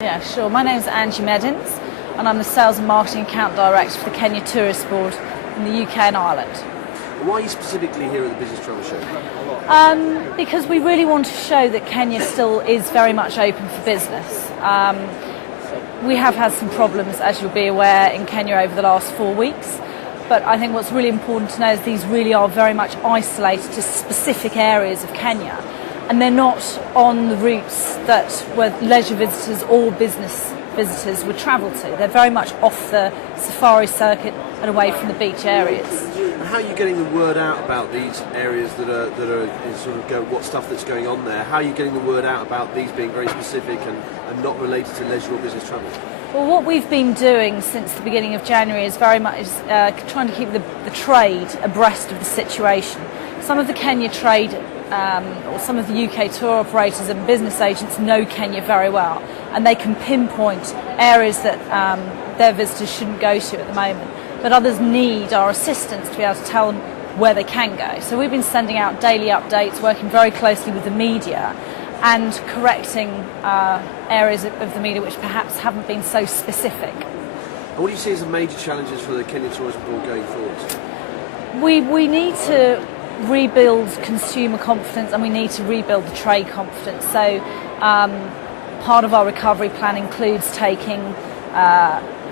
Yeah, sure. My name's Angie Meddins, and I'm the Sales and Marketing Account Director for the Kenya Tourist Board in the UK and Ireland. Why are you specifically here at the Business Travel Show? Because we really want to show that Kenya still is very much open for business. We have had some problems, as you'll be aware, in Kenya over the last 4 weeks. But I think what's really important to know is these really are very much isolated to specific areas of Kenya. And they're not on the routes that where leisure visitors or business visitors would travel to. They're very much off the safari circuit and away from the beach areas. And how are you getting the word out about these areas that are sort of what stuff that's going on there? How are you getting the word out about these being very specific and not related to leisure or business travel? Well, what we've been doing since the beginning of January is very much trying to keep the trade abreast of the situation. Some of the Kenya trade or some of the UK tour operators and business agents know Kenya very well, and they can pinpoint areas that their visitors shouldn't go to at the moment. But others need our assistance to be able to tell them where they can go. So we've been sending out daily updates, working very closely with the media and correcting areas of the media which perhaps haven't been so specific. And what do you see as the major challenges for the Kenya Tourism Board going forward? We need to rebuild consumer confidence, and we need to rebuild the trade confidence. So part of our recovery plan includes taking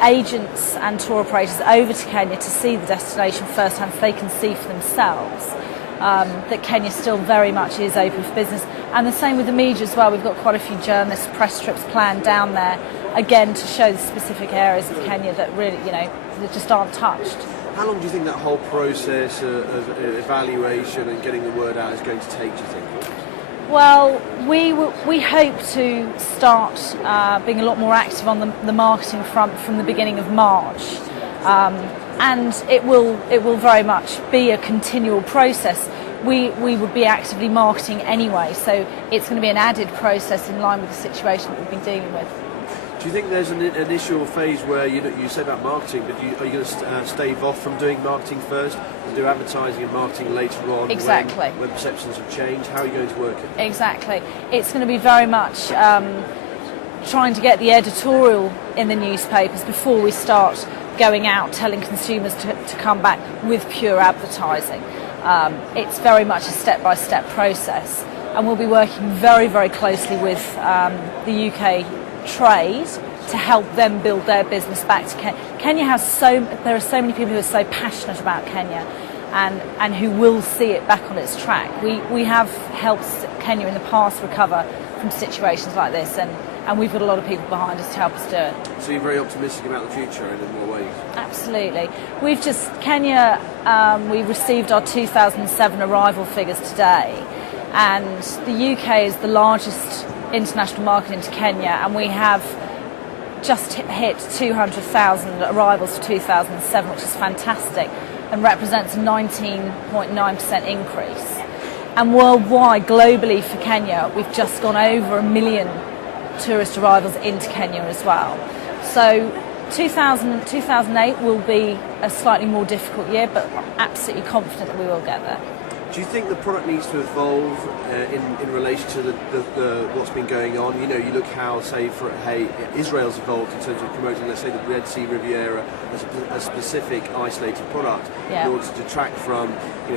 agents and tour operators over to Kenya to see the destination firsthand so they can see for themselves that Kenya still very much is open for business. And the same with the media as well. We've got quite a few journalists, press trips planned down there, again to show the specific areas of Kenya that really, that just aren't touched. How long do you think that whole process of evaluation and getting the word out is going to take, do you think? Well, we hope to start being a lot more active on the marketing front from the beginning of March. And it will very much be a continual process. We would be actively marketing anyway, so it's going to be an added process in line with the situation that we've been dealing with. Do you think there's an initial phase where you said about marketing, but are you going to stave off from doing marketing first and do advertising and marketing later on? Exactly. When perceptions have changed, how are you going to work it? Exactly. It's going to be very much trying to get the editorial in the newspapers before we start going out telling consumers to come back with pure advertising. It's very much a step-by-step process, and we'll be working very, very closely with the UK trade to help them build their business back to Kenya. There are so many people who are so passionate about Kenya and who will see it back on its track. We have helped Kenya in the past recover from situations like this, and we've got a lot of people behind us to help us do it. So you're very optimistic about the future in more ways? Absolutely. Kenya, we received our 2007 arrival figures today, and the UK is the largest international market into Kenya, and we have just hit 200,000 arrivals for 2007, which is fantastic and represents a 19.9% increase. And worldwide, globally for Kenya, we've just gone over 1 million tourist arrivals into Kenya as well. So 2008 will be a slightly more difficult year, but I'm absolutely confident that we will get there. Do you think the product needs to evolve in relation to the what's been going on? You look how, say, Israel's evolved in terms of promoting, let's say, the Red Sea Riviera as a specific isolated product in order to detract from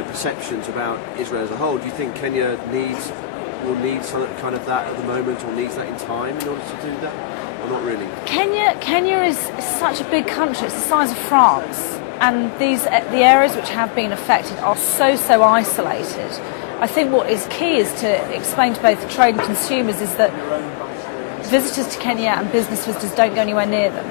perceptions about Israel as a whole. Do you think Kenya will need some kind of that at the moment, or needs that in time in order to do that, or not really? Kenya is such a big country. It's the size of France. And the areas which have been affected are so isolated. I think what is key is to explain to both the trade and consumers is that visitors to Kenya and business visitors don't go anywhere near them.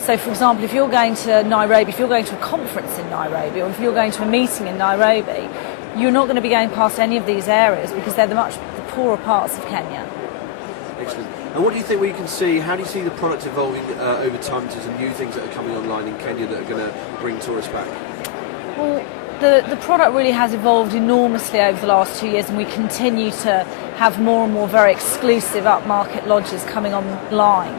So, for example, if you're going to Nairobi, if you're going to a conference in Nairobi, or if you're going to a meeting in Nairobi, you're not going to be going past any of these areas because they're the poorer parts of Kenya. Excellent. And what do you think we can see? How do you see the product evolving over time in terms of new things that are coming online in Kenya that are going to bring tourists back? Well, the product really has evolved enormously over the last 2 years, and we continue to have more and more very exclusive upmarket lodges coming online.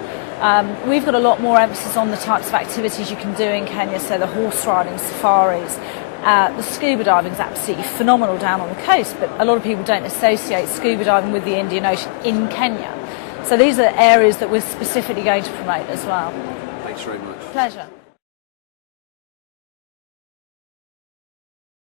We've got a lot more emphasis on the types of activities you can do in Kenya, so the horse riding, safaris. The scuba diving is absolutely phenomenal down on the coast, but a lot of people don't associate scuba diving with the Indian Ocean in Kenya. So these are areas that we're specifically going to promote as well. Thanks very much. Pleasure.